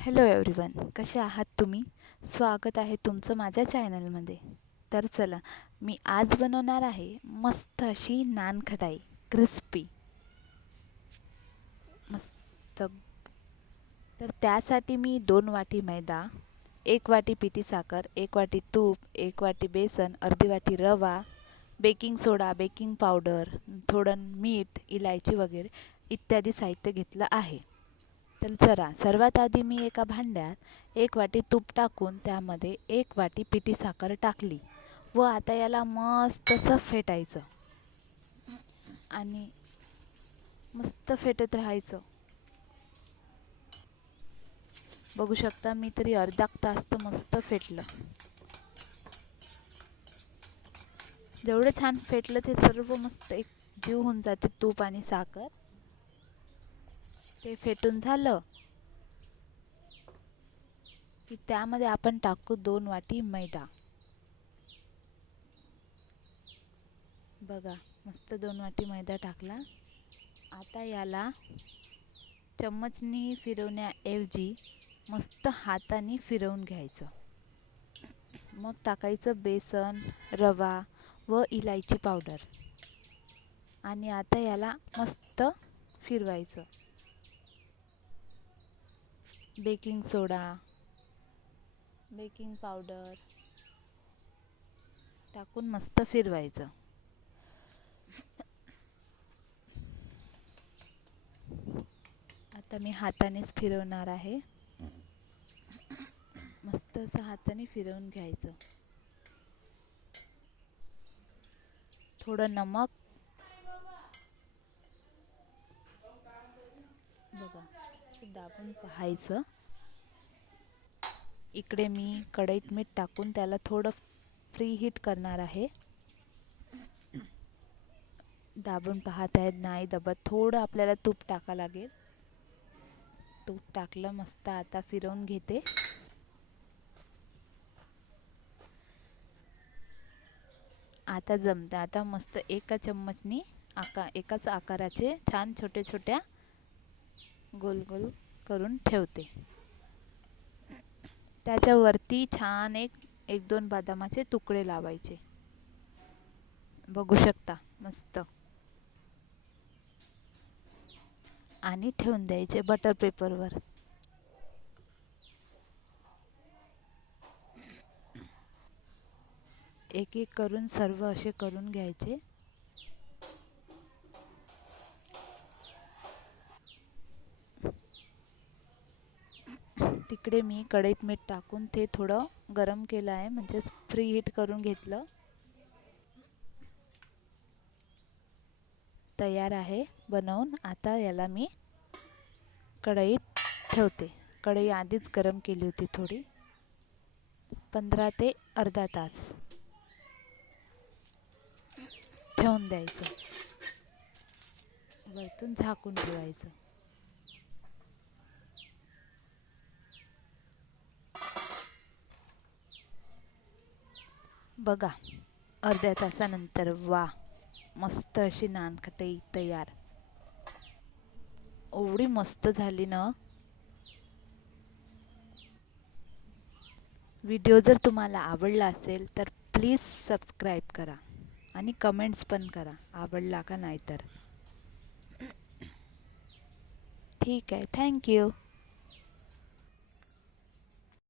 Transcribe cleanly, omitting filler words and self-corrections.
Hello everyone, कसे आहात तुम्ही? स्वागत आहे तुमचं माझ्या चॅनलमध्ये. तर चला, मी आज बनवणार आहे मस्त अशी नानखटाई, क्रिस्पी मस्त. तर त्यासाठी मी 2 वाटी मैदा, 1 वाटी पिठी साखर, 1 वाटी तूप, 1 वाटी बेसन, अर्धी वाटी रवा, बेकिंग सोडा, बेकिंग पावडर, थोडं मीठ, इलायची वगैरे इत्यादी साहित्य घेतलं आहे. तर चला, सर्वात आधी मी एका भांड्यात 1 वाटी तूप टाकून त्यामध्ये 1 वाटी पिठी साखर टाकली व आता याला मस्त असं फेटायचं आणि मस्त फेटत राहायचं. बघू शकता, मी तरी अर्धा तास तर मस्त फेटलं. जेवढं छान फेटलं ते सर्व मस्त एक जीव होऊन जाते तूप आणि साखर. ते फेटून झालं की त्यामध्ये आपण टाकू 2 वाटी मैदा. बघा, मस्त 2 वाटी मैदा टाकला. आता याला चम्मचनी फिरवण्याऐवजी मस्त हाताने फिरवून घ्यायचं. मग टाकायचं बेसन, रवा व इलायची पावडर आणि आता याला मस्त फिरवायचं. बेकिंग सोडा, बेकिंग पावडर टाकून मस्त फिरवायचं. आता मी हातानेच फिरवणार आहे. मस्त असं हाताने फिरवून घ्यायचं. थोडं नमक, बघा, दाबून पाहायचं. इकडे मी कढईत मीठ टाकून त्याला थोडं प्री हीट करणार आहे. दाबून पाहत आहेत, नाही दबत. थोडं आपल्याला तूप टाका लागेल. तूप टाकलं, मस्त आता फिरवून घेते. आता जमतं. आता मस्त एका चम्मचनी एकाच आकाराचे छान छोट्या छोट्या गोल गोल करून ठेवते. त्याच्यावरती छान एक दोन बदामाचे तुकडे लावायचे. बघू शकता, मस्त. आणि ठेवून द्यायचे बटर पेपरवर. एक एक करून सर्व असे करून घ्यायचे. तिकडे मी कढईत मीठ टाकून ते थोडं गरम केलं आहे, म्हणजे प्री हीट करून घेतलं. तयार आहे बनवून. आता याला मी कढईत ठेवते. कढई आधीच गरम केली होती थोडी. 15 ते अर्धा तास ठेवून द्यायचं. वरतून झाकून ठेवायचं. बघा, अर्ध्या तासानंतर वा, मस्त अशी नानखटाई तयार. एवढी मस्त झाली ना. व्हिडिओ जर तुम्हाला आवडला असेल तर प्लीज सबस्क्राईब करा आणि कमेंट्स पण करा, आवडला का नाही तर. ठीक आहे, थँक्यू.